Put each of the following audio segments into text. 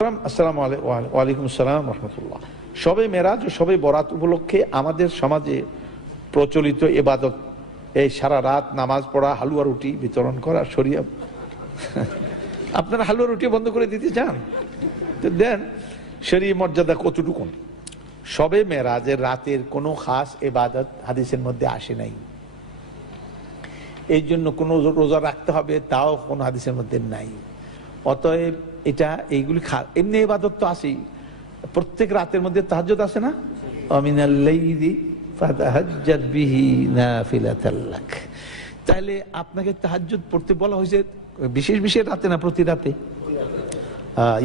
আসসালামু আলাইকুম। ওয়ালাইকুম আসসালাম রাহমাতুল্লাহ। শবে মেরাজ ও শবে বরাত উপলক্ষে আমাদের সমাজে প্রচলিত ইবাদত এই সারা রাত নামাজ পড়া, হালুয়া রুটি বিতরণ করা শরিয়া। আপনারা হালুয়া রুটি বন্ধ করে দিতে চান তো দেন। শরীয়ী মর্যাদা কতটুকু? শবে মেরাজের রাতের কোনো খাস ইবাদত হাদিসের মধ্যে আসে নাই। এই জন্য কোনো রোজা রাখতে হবে তাও কোনো হাদিসের মধ্যে নাই। অতএব এটা এইগুলি এমনি ইবাদত তো আছেই। প্রত্যেক রাতের মধ্যে তাহাজ্জুদ আছে না, আমিনাল লাইলি ফাতাহাজ্জাদ বিহি নাফিলাতাল লাক। তাহলে আপনাকে তাহাজ্জুদ পড়তে বলা হয়েছে বিশেষ বিশেষ রাতে না প্রতি রাতে?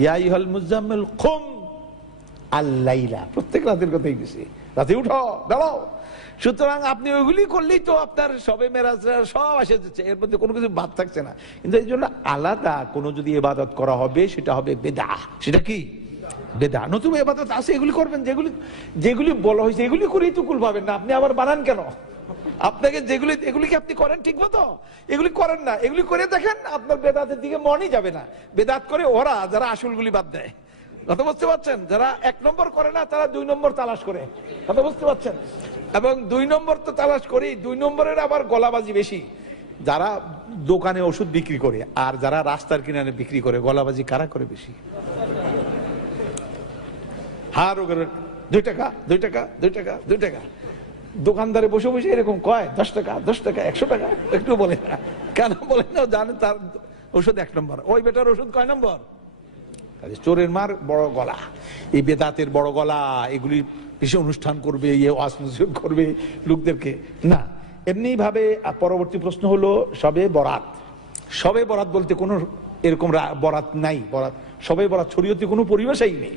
ইয়া আইয়ুহাল মুজাম্মিল কুম আল লাইলা, প্রত্যেক রাতের কথাই গেছে, রাতে উঠো দাঁড়াও। সুতরাং আপনি ওইগুলি করলেই তো আপনার সবে মেরাজ সব আসে যাচ্ছে, এর মধ্যে কোনো কিছু বাদ থাকছে না। কিন্তু এই জন্য আলাদা কোনো যদি ইবাদত করা হবে সেটা হবে বেদাহ। সেটা কি? বেদাহ। নতুন ইবাদত আছে, এগুলি করবেন। যেগুলি যেগুলি বলা হয়েছে এগুলি করেই তো কুল পাবেন না। আপনি আবার বানান কেন? আপনাকে যেগুলি এগুলি কি আপনি করেন ঠিক মতো? এগুলি করেন না, এগুলি করে দেখেন আপনার বেদাতের দিকে মনই যাবে না। বেদাত করে ওরা যারা আসলগুলি বাদ দেয়, কথা বুঝতে পারছেন? যারা 1 নম্বর করে না তারা 2 নম্বর তালাশ করে, কথা বুঝতে পারছেন? এবং 2 নম্বর তো তালাশ করি, 2 নম্বরের আবার গলাবাজি বেশি। যারা দোকানে ওষুধ বিক্রি করে আর যারা রাস্তার কিনারে বিক্রি করে, গলাবাজি কারা করে বেশি? হার 2 টাকা 2 টাকা 2 টাকা 2 টাকা। দোকানদারে বসে বসে এরকম কয় 10 টাকা 10 টাকা 100 টাকা। একটু বলে না কেন? বলে না, জানে তার ওষুধ 1 নম্বর। ওই বেটার ওষুধ কয় নম্বর? চোরের মার বড় গলা, এই বেদাতের বড় গলা, এগুলি বেশি অনুষ্ঠান করবে, ওয়াজ নসিহত করবে লোকদেরকে না। এমনি ভাবে পরবর্তী প্রশ্ন হলো শবে বরাত। শবে বরাত বলতে কোনো এরকম বরাত নাই। বরাত শবে বরাত শরীয়তে কোনো পরিভাষাই নেই।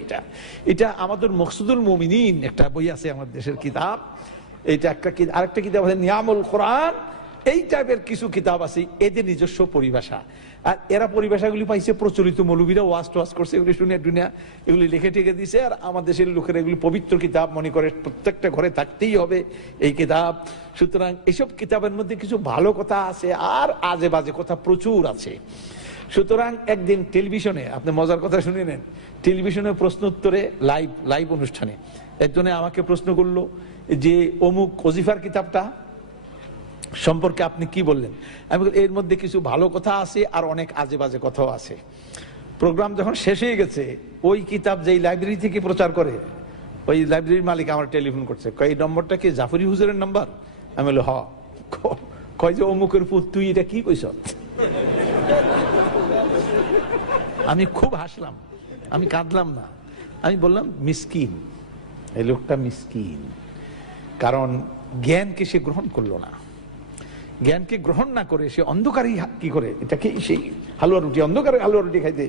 এটা আমাদের মকসুদুল মুমিনিন একটা বই আছে, আমাদের দেশের কিতাব। এইটা একটা, আরেকটা কিতাব আছে নিয়ামুল কোরআন। এই টাইপের কিছু কিতাব আছে, এদের নিজস্ব পরিভাষা। আর এরা পরিভাষাগুলি পাইছে প্রচলিত মৌলবীরা ওয়াজ টোয়াজ করছে, এগুলি শুনে দুনিয়া এগুলি লিখে টেকে দিছে। আর আমাদের দেশের লোকেরা এগুলি পবিত্র কিতাব মনে করে, প্রত্যেকটা ঘরে থাকতেই হবে এই কিতাব। সুতরাং এইসব কিতাবের মধ্যে কিছু ভালো কথা আছে আর আজে বাজে কথা প্রচুর আছে। সুতরাং একদিন টেলিভিশনে, আপনি মজার কথা শুনে নেন, টেলিভিশনে প্রশ্ন উত্তরে লাইভ অনুষ্ঠানে একজনে আমাকে প্রশ্ন করলো যে অমুক ওজিফার কিতাবটা সম্পর্কে আপনি কি বললেন? আমি বলি এর মধ্যে কিছু ভালো কথা আছে আর অনেক আজে বাজে কথাও আছে। প্রোগ্রাম যখন শেষ হয়ে গেছে, ওই কিতাব যেই লাইব্রেরি থেকে প্রচার করে, ওই লাইব্রেরির মালিক আমার টেলিফোন করছে, কয় এই নম্বরটা কি জাফরি হুজুরের নাম্বার? আমি বলি হ। কয় যে অমুকের পুত তুই এটা কি কইছ? আমি খুব হাসলাম, আমি কাঁদলাম না। আমি বললাম মিসকিন, এই লোকটা মিসকিন, কারণ জ্ঞানকে সে গ্রহণ করলো না। জ্ঞানকে গ্রহণ না করে সে অন্ধকারই কি করে, এটাকে সেই হালুয়া রুটি, অন্ধকারে হালুয়া রুটি খাইতে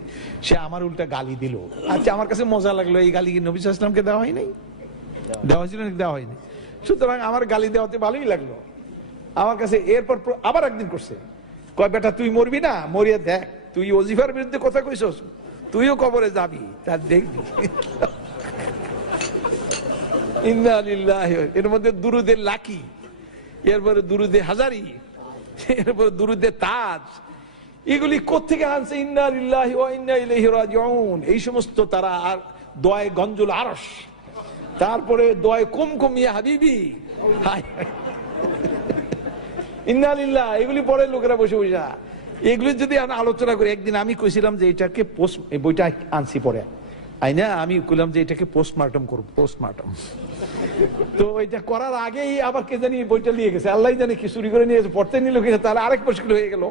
সে আমার উল্টা গালি দিল। আচ্ছা, আমার কাছে মজা লাগলো। এই গালি কি নবী সাল্লাল্লাহু আলাইহি ওয়াসাল্লামকে দেওয়া হয় নাই? দেওয়া হয়েছিল নাকি? দেওয়া হয়নি। সুতরাং আমার গালি দেওয়াতে ভালোই লাগলো আমার কাছে। এরপর আবার একদিন করছে, কয় বেটা তুই মরবি না, মরিয়া দেখ, তুই ওজিফার বিরুদ্ধে কথা কইছস, তুইও কবরে যাবি, তার দেখবি। ইন্না লিল্লাহি, এর মধ্যে দুরুদের লাকি, এরপরে দুরুদে হাজারি, এরপরে দুরুদে তাজ, এগুলি কোত্থেকে আনছে? ইন্না লিল্লাহি ওয়া ইন্না ইলাইহি রাজিউন। এই সমস্ত তারা। আর দোয়ায়ে গঞ্জুল আরশ, তারপরে দোয়ায়ে কুমকুম ইয়া হাবিবি, ইন্না লিল্লাহ, এগুলি পড়ে লোকেরা বসে বসে। এগুলি যদি আমরা আলোচনা করি, একদিন আমি কইছিলাম যে এটাকে বইটা আনছি পরে আইনা, আমি কইলাম যে এটাকে পোস্টমার্টম করব, পোস্টমার্টম। তো এটা করার আগেই আবার কে জানি বইটা নিয়ে গেছে, আল্লাহ জানে কি চুরি করে নিয়ে গেছে, পড়তে নিল কিনা, তাহলে আরেক মুশকিল হয়ে গেল।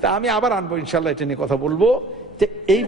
তা আমি আবার আনবো ইনশাল্লাহ, এটা নিয়ে কথা বলবো যে এই